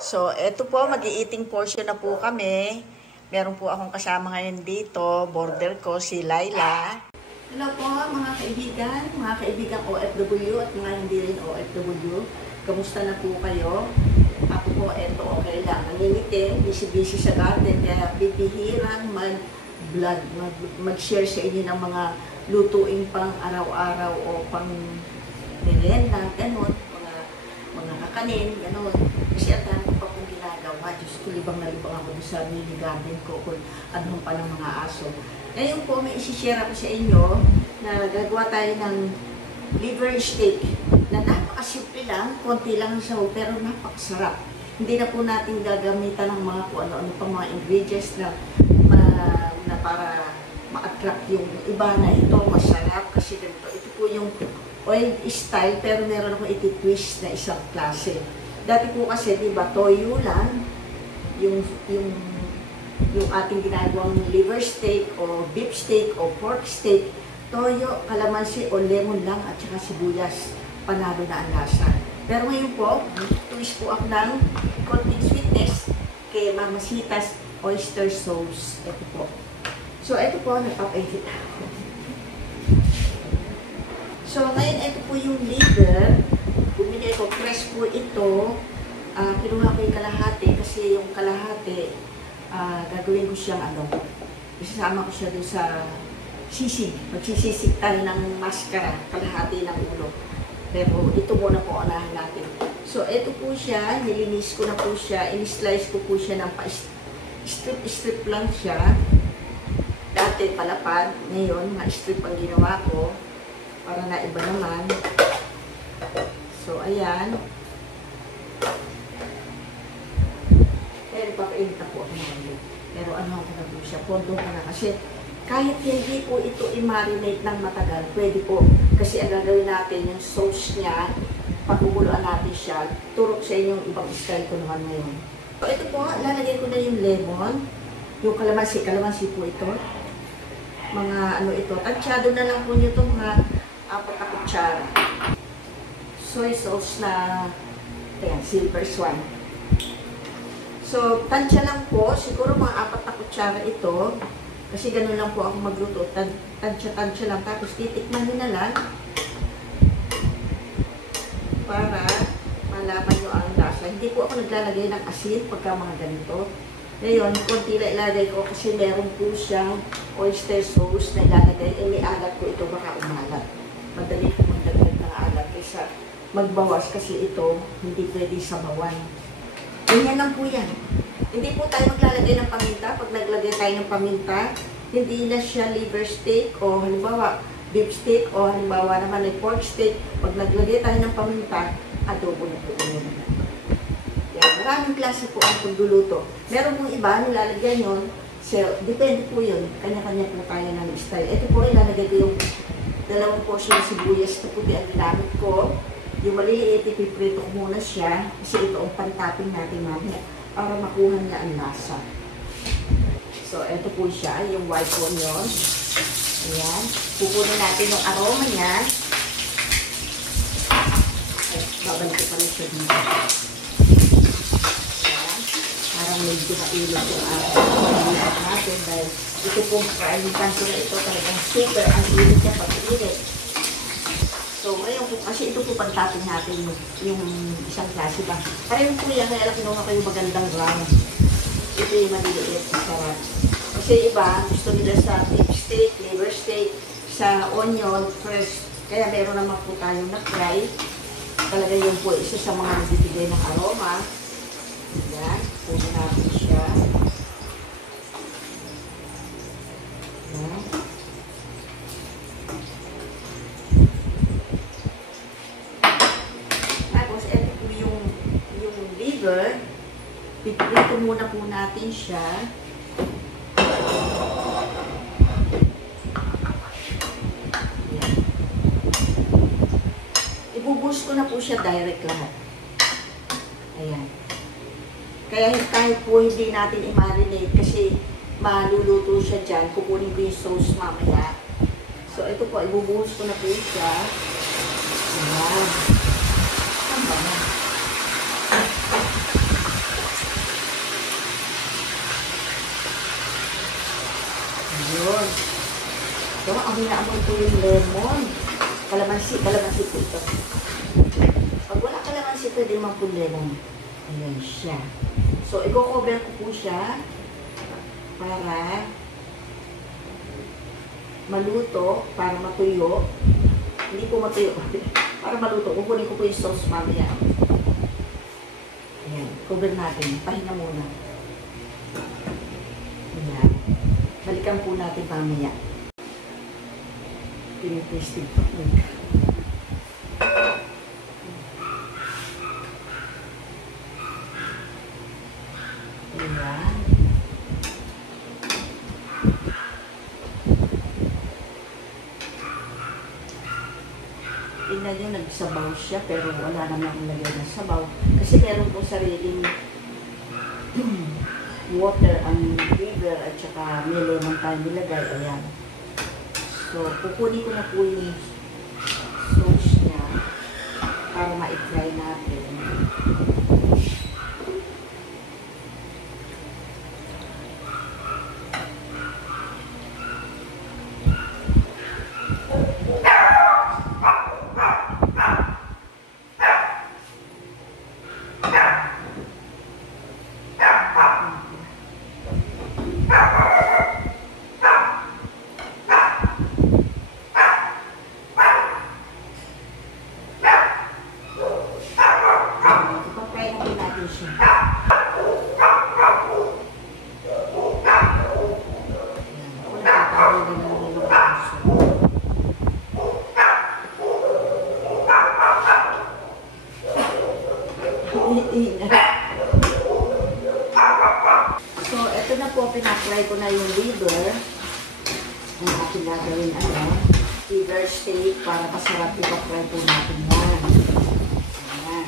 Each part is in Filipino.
So, eto po, mag-i-eating portion na po kami. Meron po akong kasama ngayon dito, border ko, si Laila. Hello po mga kaibigan OFW at mga hindi rin OFW. Kamusta na po kayo? Ako po, eto okay lang. Nangingitim, busy-busy sa garden, kaya bibihirang mag-vlog, mag-share sa inyo ng mga lutuing pang araw-araw o pang merienda, gano'n, mga kakanin, gano'n. Kasi at dami pa pong ginagawa. Diyos ko, libang na libang ako sa mini garden ko kung ano pa ng mga aso. Ngayon po, may isi-share ako sa inyo na gagawa tayo ng liver steak na napakasimple lang, konti lang ang sahog, pero napakasarap. Hindi na po natin gagamitan ng mga kung ano-ano pang mga ingredients na para ma-attract yung iba na ito, masarap kasi ganito. Ito po yung oil style, pero meron akong iti-twist na isang klase. Dati po kasi, diba, toyo lang, yung ating ginagawang liver steak o beef steak o pork steak, toyo, kalamansi o lemon lang at saka sibuyas, panalo na ang lasa. Pero ngayon po, twist po ako ng konting sweetness kay Mamacita's oyster sauce. Ito po. So, ito po, nagpapainit ako. So, ngayon, ito po yung liver. Bumili ko, fresh po ito. Kinuha ko yung kalahati kasi yung kalahati, gagawin ko siyang isasama ko siya dun sa sisig. Magsisisig tayo ng maskara, kalahati ng ulo. Pero ito muna po unahin natin. So, ito po siya, nilinis ko na po siya, in-slice ko po siya ng strip lang siya. Dati palapad, ngayon, strip ang ginawa ko para na iba naman. So, ayan. Pero papainit na po ako naman. Pero ano ko na po siya, pondo ko na kasi kahit hindi po ito i-marinate ng matagal, pwede po. Kasi ang gagawin natin, yung sauce niya, pagkukuluan natin siya, turok sa inyong ibang style ko naman ngayon. So, ito po, lalagay ko na yung lemon, yung kalamansi po ito. Mga ito, tansyado na lang po nyo ito, mga 4 na kutsara. Soy sauce na, ayan, silver swan. So, tansya lang po, siguro mga 4 na kutsara ito, kasi ganun lang po ako magluto, tansya lang, tapos titikman nyo na lang, para malaman nyo ang lasa. Hindi po ako naglalagay ng asin pagka mga ganito. Ngayon, konti na ilalagay ko kasi meron po siyang oyster sauce na ilalagay. May alat ko ito, baka umalat. Madali po magdagdag ng alat kaysa magbawas kasi ito hindi pwede sabawan. Ganyan lang po yan. Hindi po tayo maglalagay ng paminta. Pag naglagay tayo ng paminta, hindi na siya liver steak o halimbawa beef steak o halimbawa naman ay pork steak. Pag naglagay tayo ng paminta, adobo na po yun. Yan, maraming klase po ang pagluluto. Meron pong iba, nilalagyan yun. So, depende po yun. Kanya-kanya po tayo ng style. Ito po, ilalagay ko yung 2 portion ng sibuyas na puti ang ginamit ko. Yung maliliit, ipiprito ko muna siya. Kasi ito ang pantaping natin mamaya para makuha niya ang lasa. So, ito po siya, yung white onion. Ayan. Pupunin natin yung aroma niya. Ay, babalik ko pala siya dito. Parang medyo mailog yung ating natin dahil ito pong frying pan ko na ito talagang super ang ilit niya pag-ilit. So, ngayon po, kasi ito po pantapin natin yung isang klase ba. Pareho po yan, kaya kinuha ko yung magandang round. Ito yung maliliit, masarap. Kasi iba, gusto nila sa beef steak, liver steak, sa onion, fresh. Kaya meron naman po tayong na-fry. Talaga yun po, isa sa mga nagbibigay ng aroma. Yan, puno natin siya. Yan. Tapos, ito po yung liver. Piprito muna po natin siya. Yan. Ibubus ko na po siya direct lahat. Ayan. Kaya kahit po hindi natin i-marinate kasi maluluto siya dyan, kukunin ko yung sauce mamaya. So, ito po, ibubuhos ko na po siya. Ayan. Tama na. amoy na amoy po yung lemon. Kalamansi po ito. Pag wala kalamansi, pwede naman po lemon. Ayan siya. So, i-cover ko po siya para maluto, para matuyo. Hindi po matuyo. Para maluto. Kukunin ko po yung sauce mamaya. Ayan. Cover natin. Pahinga muna. Ayan. Balikan po natin mamaya. Piniplistig pa po. Ayan. Tingnan nyo, nagsabaw siya, pero wala naman akong lagay ng sabaw. Kasi meron po sariling water ang liver at saka may lemon tayo nilagay. Ayan. So, kukunin ko na po yung sauce niya para ma-try natin. So, ito na po, pinapry ko na yung liver. Ang ating gagawin, liver steak para masarap ipapry po natin yan. Ayan.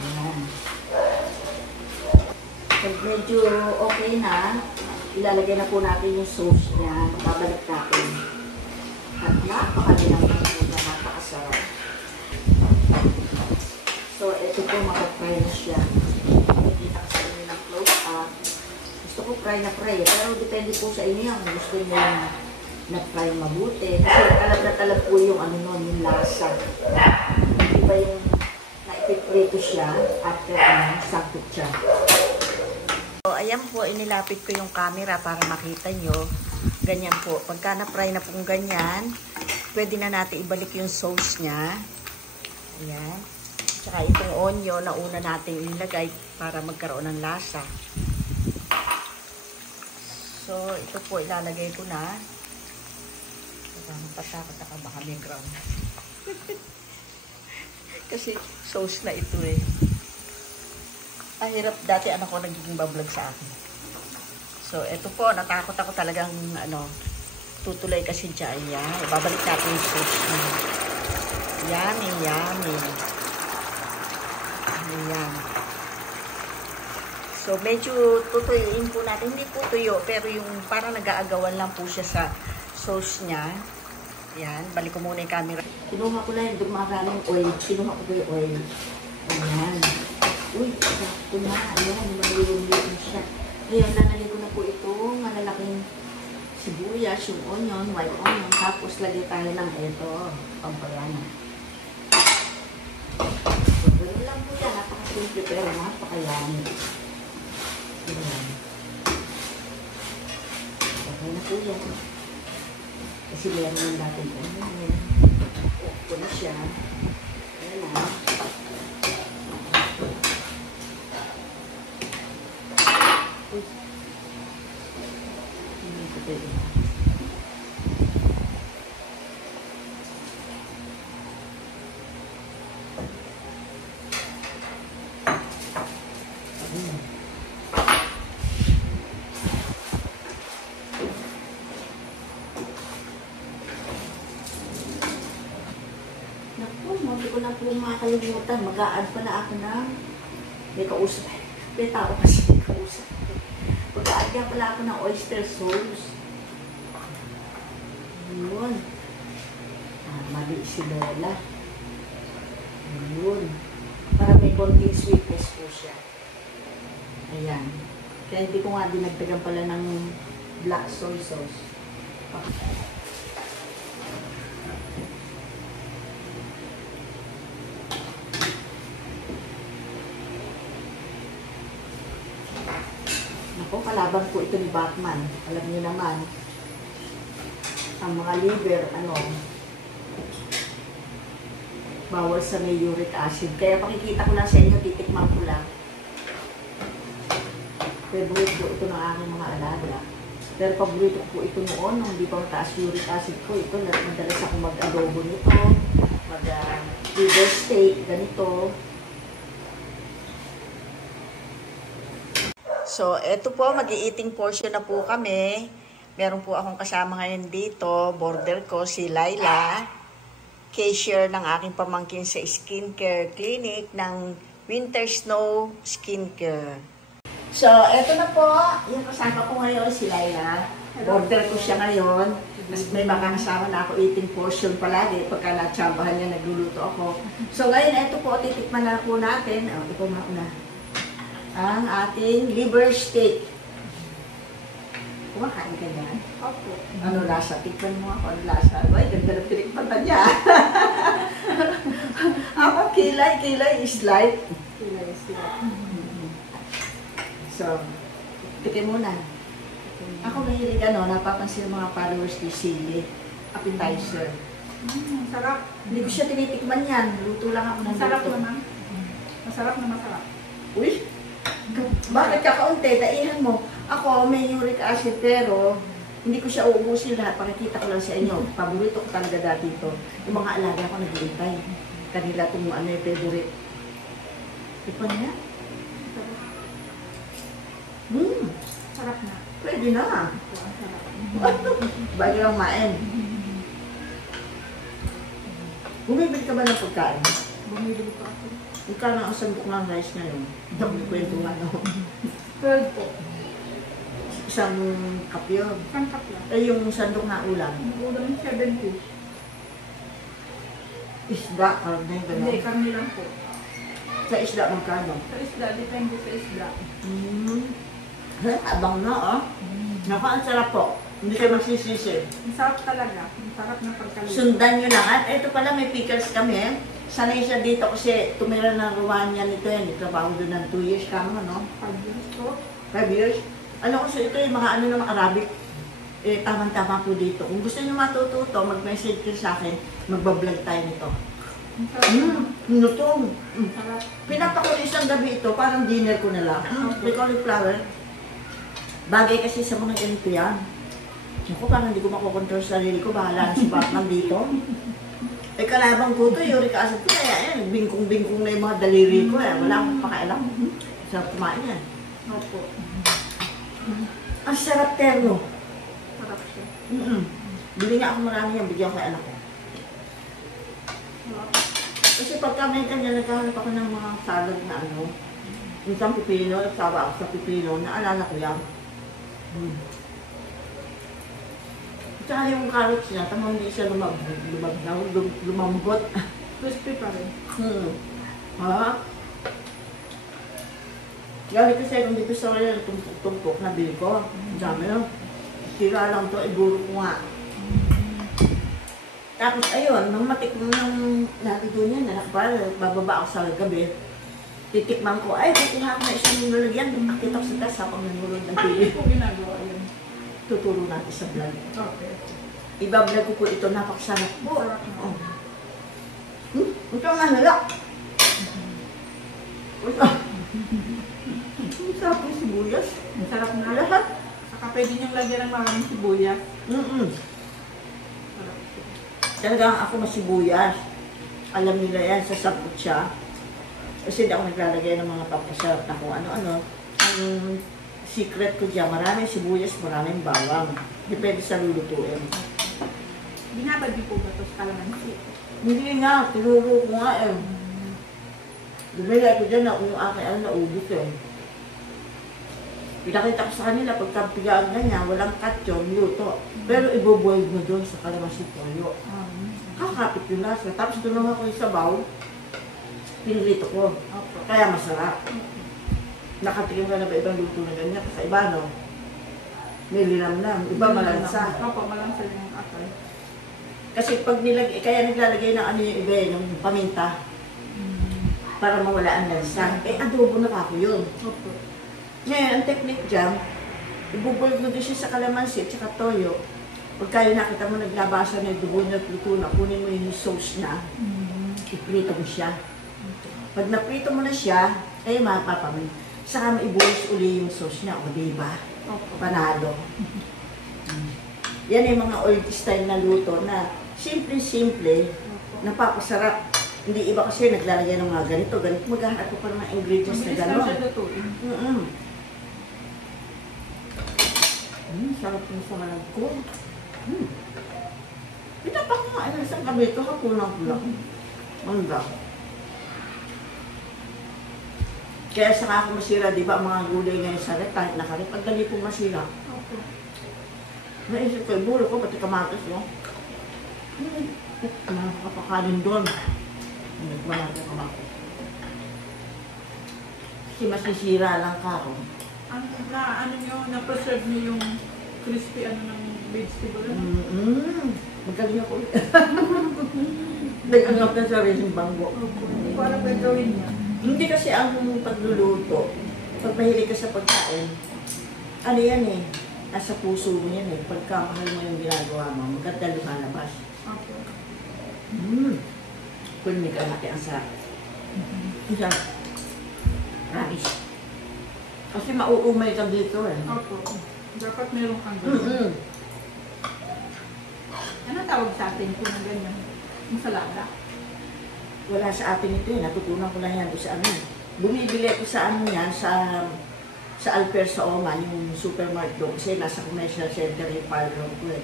Ayan. So, medyo okay na. Ilalagay na po natin yung sauce niya. Babalik natin. At napakalilang po na napakasarap. So, ito po makapry na siya. Nakikita ko sa inyo ng close up. Gusto ko fry na fry. Pero depende po sa inyo kung gusto nyo na-fry mabuti. Kasi talab na talab po yung yung lasa. Hindi ba yung na-ipiprito siya after sakit siya. So, ayan po, inilapit ko yung camera para makita nyo. Ganyan po. Pagka na-fry na pong ganyan, pwede na natin ibalik yung sauce niya. Ayan. Tsaka itong onion na una natin ilagay para magkaroon ng lasa. So, ito po ilalagay ko na. Patakot ako baka may ground. Kasi sauce na ito eh. Hirap dati anak ko nagiging bablog sa akin. So, ito po, natakot ako talagang tutulay kasi dyan. Ayan. Ibabalik natin yung sauce niya. Yummy, yummy. Ayan. So, medyo tutuyuin po natin. Hindi po tuyo, pero yung parang nag-aagawan lang po siya sa sauce niya. Ayan. Balik ko muna yung camera. Kinuha ko na yung dumaraming oil. Kinuha ko yung oil. Ayan. Uy, sakto na. Ayan, malulunod siya. Ngayon, lalagay ko na po itong malalaking sibuyas, yung onion, white onion. Tapos, lagay tayo ng ito. Pampayana. Ganun lang po yan. Napaka-simple pero napakayami. Ayan. Okay na po yan. Kasi meron lang natin. Ayan. Ito na siya. Ayan na. Hindi ko pwede. Hindi ko na po makakalimutan. Mag-a-add pa na ako na may kausap. May tao kasi may kausap. Mag-a-add ka pala ako ng oyster sauce. Yun. Mali si Lola. Yun. Para may konting sweetness po siya. Ayan. Kaya hindi ko nga dinagdagan pala ng black soy sauce. Ako, kalaban po ito ni Batman. Alam niyo naman, ang mga liver, bawal sa may uric acid. Kaya pakikita ko lang sa inyo, titikman ko lang. Favorite po ito ng aking mga alaga. Pero paborito ko po ito noon, nung hindi pa mataas uric acid ko. Ito, madalas ako mag-adobo nito, mag-liver steak, ganito. So, eto po, mag-i-eating portion na po kami. Meron po akong kasama ngayon dito, border ko, si Laila, cashier ng aking pamangkin sa skincare clinic ng Winter Snow Skincare. So, eto na po, yung kasama ko ngayon, si Laila. Border ko siya ngayon. May makakasama na ako eating portion palagi. Pagka natsambahan niya, nagluluto ako. So, ngayon, eto po, titikman na po natin. Ito mauna. Ang ating liver steak. Kumakain ka yan? Opo. Ano lasa? Tikman mo ako. Ano lasa? Ay, ganda na pinikpatan niya. Ako, kilay is light. Kilay is light. So, tikin muna. Ako mahilig napapansin ng mga followers ni sili. Appetizer. Sarap. Hindi ko siya tinitikman yan. Luto lang ako ng Masarap luto. naman. Masarap na masarap. Uy! Bakit kakaunti? Daihan mo. Ako, may uric acid pero hindi ko siya uubusin lahat. Pakikita ko lang sa inyo. Paborito ko talaga dati ito. Yung mga alaga ko nag-iintay. Kanila itong yung favorite. Tikman niya? Sarap na. Pwede na. Ito ang sarap. Bago lang main. Bumibili ka ba ng pagkain? Bumibili ko ako. Magkano ang sandok ng rice ngayon? Dami kwento nga 12 po. Isang kapyo. Isang cup lang. Yung sandok na ulam. Ang ulam 70. Isda, karne, Hindi, gano'n. karne lang po. Sa isda, magkano? Sa isda, depende sa isda. Abang na, Naku, ang sarap po. Hindi kayo magsisisi. Ang sarap talaga. Ang sarap ng pagkaluto. Sundan nyo lang. At ito pala, may pickles kami. Sanay siya dito kasi tumira ng Ruania nito yan. Trabaho doon ng 2 years kamo, no? 5 years po. 5 years? Ano kasi ito yung mga ng Arabic. Tamang-tama po dito. Kung gusto nyo matututo, mag-message kayo sa akin. Magbablog tayo nito. Ang sarap. Lutong. Ang sarap. Pinapakuli isang gabi ito, parang dinner ko na lang. May cauliflower. Bagay kasi sa mga ganito yan. Ako, parang hindi ko makokontrol sa sarili ko. Bahala na si Batman dito. Kalabang ko ito, uric acid ko. Kaya yan, bingkong-bingkong na yung mga daliri ko. Wala akong pakialam. Sarap kumain yan. Opo. Ang sarap terno. Sarap siya. Bili nga ako marami yan, bigyan ko kay anak ko. Sarap. Kasi pagka may kanya, nagkahanap ako ng mga salad na minsan pipino, nagsawa ako sa pipino, naalala ko yan. Tsaka yung carrots niya, tama hindi siya lumambot. Crispy pa rin. Ha? Galing kasi kung dito sa kanya, tumpok na bili ko. Ang dami no? Tira lang to, iguro ko nga. Tapos ayun, nang matikman ng natito niya, nakapal, bababa ako sa gabi. Titikman ko, ay, kukuha ko na isang lalagyan. Nakita ko sa taas habang nanulog ng TV. Ano po ginagawa yun? Tuturo natin sa vlog. Okay. Ibablog ko po ito, napakasarap po. Sarap na. Ito ang nalak. Ang sarap ng sibuyas. Ang sarap na. Lahat. Saka pwede niyong lagyan ng maraming sibuyas. Sarap siya. Talagang ako masibuyas. Alam nila yan, sasapot siya. Kasi hindi ako naglalagay ng mga pampasarap na kung ano-ano. Ang secret ko dyan, maraming sibuyas, maraming bawang. Depende sa lulutuin. Binabad niyo po ba ito sa kalamansi? Hindi nga, tinuro ko nga Lumilay ko dyan na kung yung aking naubos Pinakita ko sa kanila, pagkapigaan ganyan, walang cut yun, luto. Pero iboboil mo doon sa kalamansi toyo. Kakapit yung lasa. Tapos doon naman ko yung sabaw, pinilito ko. Opo. Kaya masarap. Nakatikim ka na ba ibang luto na ganyan? Sa iba, no? May linamnam. Iba malansa. Opo, malansa yung atay. Kasi pag kaya naglalagay ng ano yung iba, yung paminta. Para mawala ang lansa. Eh, adobo na kako yun. Opo. Ngayon, ang technique dyan, ibubulog mo din siya sa kalamansi at saka toyo. Pagka yun nakita mo naglabasa na yung dugo niya at luto na, kunin mo yung sauce na, iprito mo siya. Pag naprito mo na siya, ay mapapamin. Saka maibuhos uli yung sauce niya, o diba? Opo. Panalo. Yan yung mga old style na luto na simple-simple, napapasarap. Hindi iba kasi naglalagay ng mga ganito. Maghahanap ko pa ng mga ingredients na Mabilis lang gano'n. siya lutuin. Sarap yung sangalag ko. Pinapak ko nga isang gabi ito, kapunang ko lang. Manda. Kaya saka ako masira, di ba, ang mga gulay ngayon sa rep, kahit nakarep, ang dali pong masira. Opo. Naisip ko, bulo ko, pati kamatis, no? Nakakapakanin doon. Nagmalag ang kamatis. Kasi masisira lang ka ako. Ano nyo, na-preserve nyo yung crispy ano ng vegetable? Magaling ako. Nag-angap na sa rin yung banggo. Hindi ko alam ba gawin niya. Hindi kasi ang pagluluto, pag mahilig ka sa pagkain, ano yan eh, nasa puso mo yan eh. Pagka mahal mo yung ginagawa mo, maganda lumalabas. Opo. Kunin ka natin ang sarap. Isa, radish. Kasi mauumay ka dito eh. Opo. Dapat meron kang ganyan. Ano tawag sa atin kung na ganyan? Yung salada? Wala sa atin ito eh. Natutunan ko lang yan doon sa ano. Bumibili ako sa ano yan, sa Alper sa Oman, yung supermarket doon. Kasi nasa commercial center yung parlor ko eh.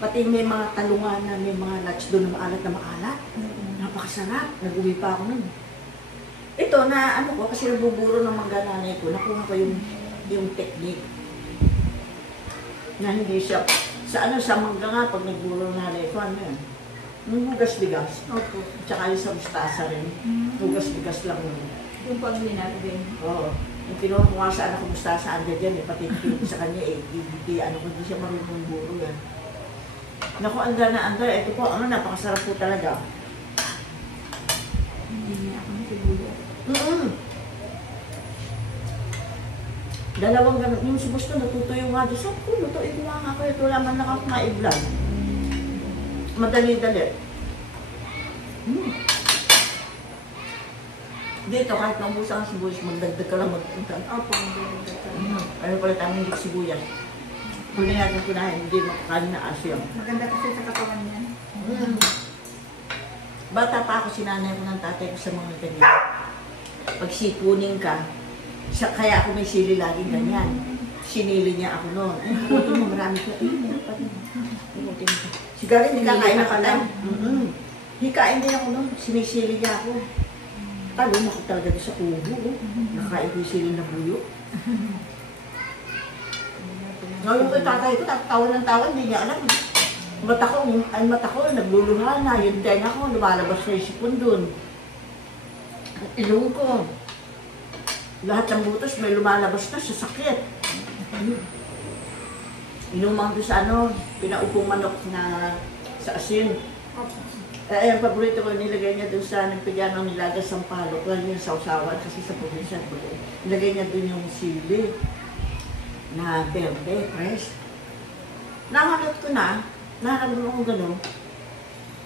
Pati may mga talungan na may mga nuts doon na maalat. Napakasarap. Nag-uwi pa ako nun. Ito na ano ko, kasi nabuburo ng mga nanay ko, nakuha ko yung technique. Na hindi siya, sa mangga nga, pag nagburo ng nanay ko, ano yan? Yung hugas-bigas. Opo. Tsaka yung sa mustasa rin. Hugas-bigas lang yun. Yung pag linalagay. Oo. Yung kinuha ko nga sa anak ko mustasa, andyan dyan eh, pati sa kanya eh, hindi siya marunong buro yan. Naku, andar na andar. Ito po, napakasarap po talaga. Hindi niya ako sibuyas. Dalawang ganun. Yung si Busto natutuyo nga doon. Sabi ko, lutuin ko nga ako. Ito laman lang ako ma-i-vlog. Madali-dali. Dito, kahit naubusan ang sibuyas, magdagdag ka lang magpunta. Opo. Ano pala tayong hindi sibuyas? Huli natin kunahin, hindi makakain na aso yan. Maganda kasi sa katawan niyan. Bata pa ako, sinanay ko ng tatay ko sa mga ganyan. Pag sipunin ka, kaya ako may sili laging ganyan. Sinili niya ako noon. Ay, buti mo, marami ka. Siguro hindi kakain na pala. Hikain din ako noon. Sinisili niya ako. Talon ako talaga sa ubo. Nakain ko yung sili na buyo. Ngayon ko tatay ko, tawa ng tawa, hindi niya alam. Mata ko, nagluluha na. Yung tenga ko, lumalabas na yung sipon dun. Ang ilong ko. Lahat ng butas may lumalabas na sa sakit. Inumang doon sa pinaupong manok na sa asin. Ang paborito ko, nilagay niya doon sa nagpigyan ng nilagas ng palok. Lagi yung sausawan kasi sa probinsya. Nilagay niya doon yung sili na berde, fresh. Nangalot ko na, nahanap ko gano'n.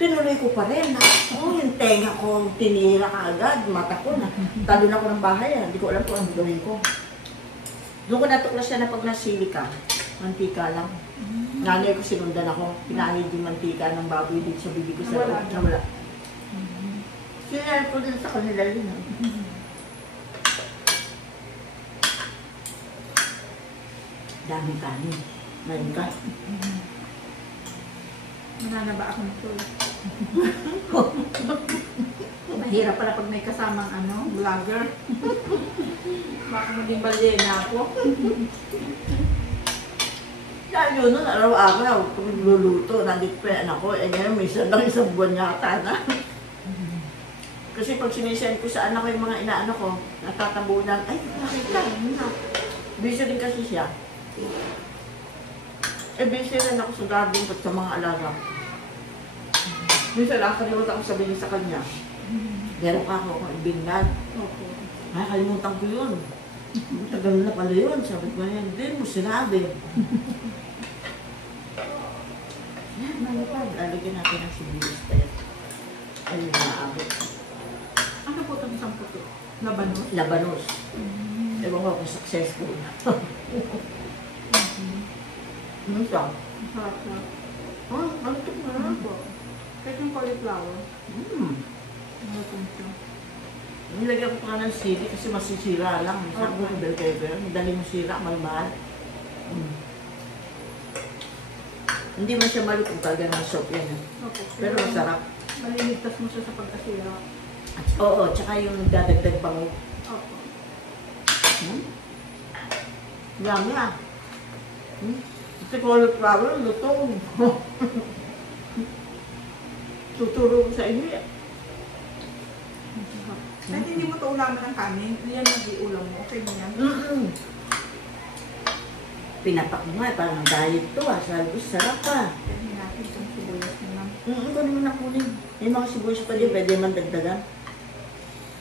Tinuloy ko pa rin. Yung tenga ko, tinira ka agad, mata ko na. Talon ako ng bahay, hindi ko alam kung ano gawin ko. Doon ko natuklas siya na pag nasili ka, mantika lang. Nanay ko sinundan ako, pinahid yung mantika ng baboy dito sa bibig ko sa loob. Nawala. Sinayal ko din sa kanila rin. Daming kanin. Ngayon ka. Mananaba ako nito. Mahirap pala pag may kasamang vlogger. Baka maging balyena ako. Kaya yun nun, araw-araw, kung nagluluto, nandito pa yung anak ko, ngayon minsan lang isang buwan yata na. Kasi pag sinisend ko sa anak ko yung mga inaano ko, natatambunan, ay, nakita, busy din kasi siya. Eh, busy rin ako sa garden at sa mga alaga. Minsan, nakakalimutan ako sabihin sa kanya. Meron ka ako kung ibinlan. Opo. Ay, kalimutan ko yun. Tagal na pala yun. Sabi ko yan, hindi mo sinabi. Yan, malapad. Lalagyan natin ang sibuyas tayo. Ayun, naabot. Ano po itong isang puto? Labanos? Labanos. Ewan ko kung successful. Ano siya? Ang sarap na. Ah, ano ito na? Po. Kahit yung cauliflower. Ano po siya? Nilagyan ko pa ng sili kasi masisira lang. Sabi ko yung bell pepper, madali masira, malmahal. Hindi man siya malutong talaga ng soup yan. Opo. Pero masarap. Maliligtas mo siya sa pagkasira. Oo, tsaka yung dadagdag bango. Opo. Yummy ah. Kasi cauliflower, lutong. Tuturo ko sa inyo eh. Kahit hindi mo ito ulaman ng kanin, yan nag-iulam mo. Okay mo yan? Pinapak mo nga, parang diet to ah. Sabi ko, sarap ah. Pwede natin itong sibuyas na lang. Kunin mo na kunin. May mga sibuyas pa din, pwede man dagdagan.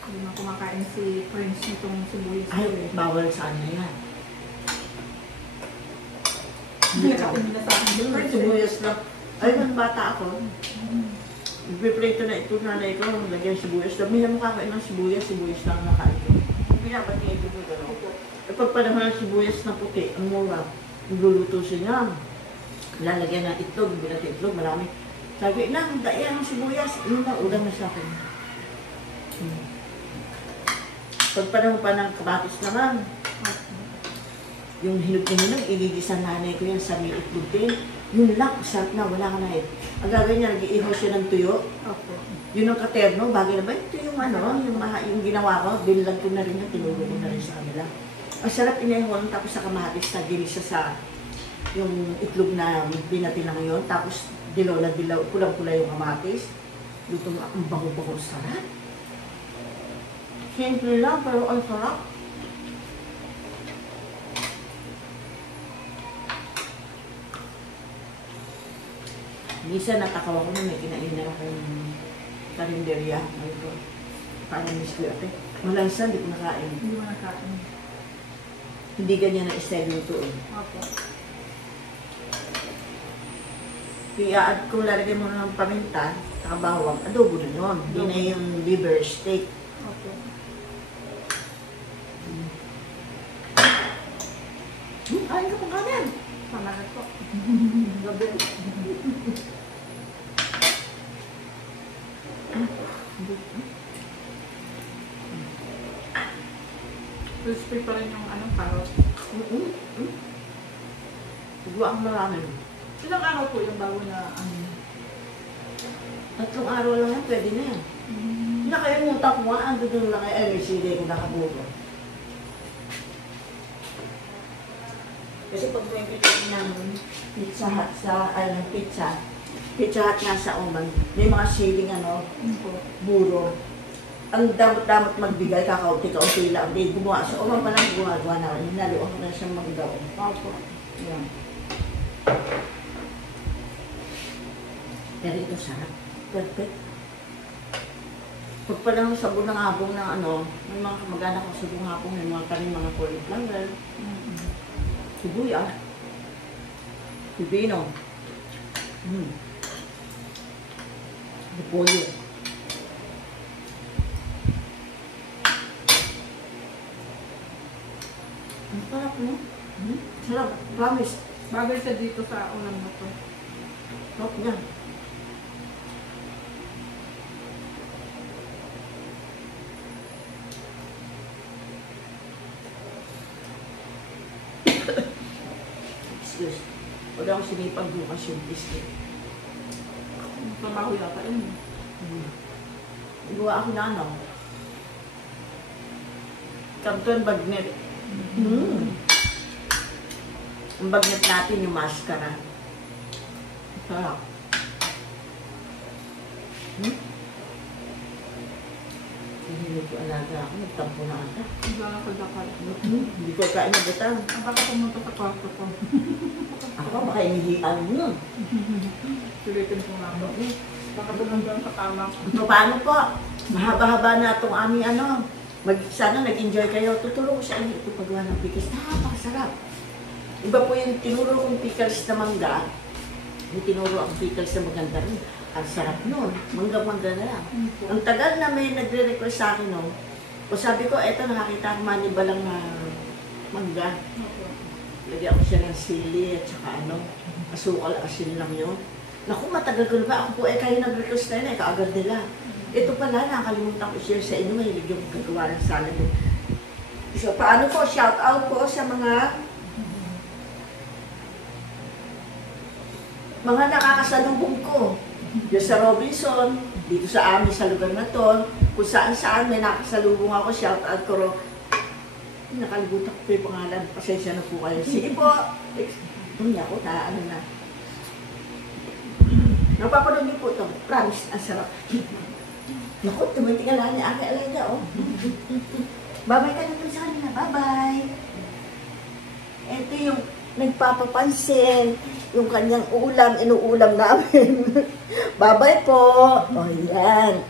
Hindi na kumakain si Prince nitong sibuyas. Ay, bawal sa ano yan. Hindi nakatingin na sa akin. Ay, sibuyas lang. Ay, man bata ako. Ipiprito na ito, nanay ko, lagyan sibuyas. Dami na makakain ng sibuyas, sibuyas lang nakain ko. Hindi na ba niya ito gano'n? E pag panahon ng sibuyas na puti, ang mura, magluluto siya niya. Lalagyan ng itlog, bilang itlog, marami. Sabi, nang, daiyan ng sibuyas. Yun na, ulam na sa akin. Pag panahon pa ng kabatis naman, yung hinog na hinog, iligisan nanay ko yan sa may itlog din. Yun lang, sarap na, wala ka na eh. Ang gagawin niya, nag-iihaw siya ng tuyo. Opo. Yun ang katerno, bagay na ba? Ito yung ano, yung ginawa ko, binilag ko na rin yung tinulog ko na rin sa kanila. Ang sarap inaihon, tapos sa kamatis na ginisa sa yung itlog na binati na ngayon, tapos dilaw na dilaw, kulang-kulay yung kamatis. Luto nga, ang bango-bango, sarap. Simple lang, pero ang sarap. Minsan natakaw ako na may kinain na akong karinderya. Ay ko, parang miss ko ate. Malansan, di ko nakain. Hindi mo nakain. Hindi ganyan ang style nito eh. Opo. Kaya kung lalagay mo ng paminta, saka bawang, adobo na yun. Hindi na yung liver steak. Opo. Kain ka pang kanin. Salamat po. Gabi. Crispy pa rin yung ano, carrot. Siguro ang marami. Ilang araw po yung bago na ano? 3 araw lang yan, pwede na yan. Nakalimutan ko nga, ando doon lang ay may sili ko nakabuto. Kasi pag may pizza namin, pizza hut sa, pizza hut nga sa Oman, may mga siling ano, buro. Ang damot-damot magbigay, kakauti-kauti lang. Hindi gumawa sa Oman pa lang gumagawa na. Hinaluan ko na siyang magdaw. Opo. Yan. Pero ito sarap. Perfect. Pag palang sabon ng habong ng ano, may mga kamag-anak ko sabong habong, may mga kanin, mga cauliflower. Sibuyas. Pipino. Repolyo. Ang sarap, no? Sarap. Promise. Bagay siya dito sa ulam na to. Sarap niya. Excuse. Huwag ako sinipag bukas yung biscuit. Trabaho yata yun. Gawa ako na ano. Kanton bagnet. Ang bagnet natin yung mascara. Sarap. Hindi ko alaga ako, nagtampo na ata. Dakal-dakal. Hindi ko kain na butang. Baka pumunta sa kwarto ko. Ako, baka inihian mo. Sulitin ko nga ako. Baka pumunta sa kama. Paano po? Mahaba-haba na itong aming ano. Sana nag-enjoy kayo. Tuturo ko sa inyo ito paggawa ng pickles. Napakasarap. Iba po yung tinuro kong pickles na mangga. Yung tinuro ang pickles na maganda rin. Ang sarap nun. Mangga-mangga na lang. Ang tagal na may nagre-request sa akin no. O sabi ko, eto nakakita ko manibalang na mangga. Lagyan ko siya ng sili at saka ano, asukal, asin lang yun. Naku, matagal ko na ba? Ako po kayo nag-request na yun kaagad nila. Ito pala, nakalimutan ko share sa inyo, mahilig yung gagawa ng salad. So, paano po, shout out po sa mga nakakasalubong ko. Diyan sa Robinson, dito sa amin sa lugar na to, kung saan may nakasalubong ako, shout out ko. Nakalimutan ko po yung pangalan, pasensya na po kayo. Sige po. Hindi ako, ano na. Napapanood niyo po ito. Promise, ang sarap. Naku, tumitingala niya aking alaga, oh. Bye-bye ka na po sa kanila. Bye-bye. Ito yung nagpapapansin. Yung kanyang ulam, inuulam namin. Bye-bye po. O, yan.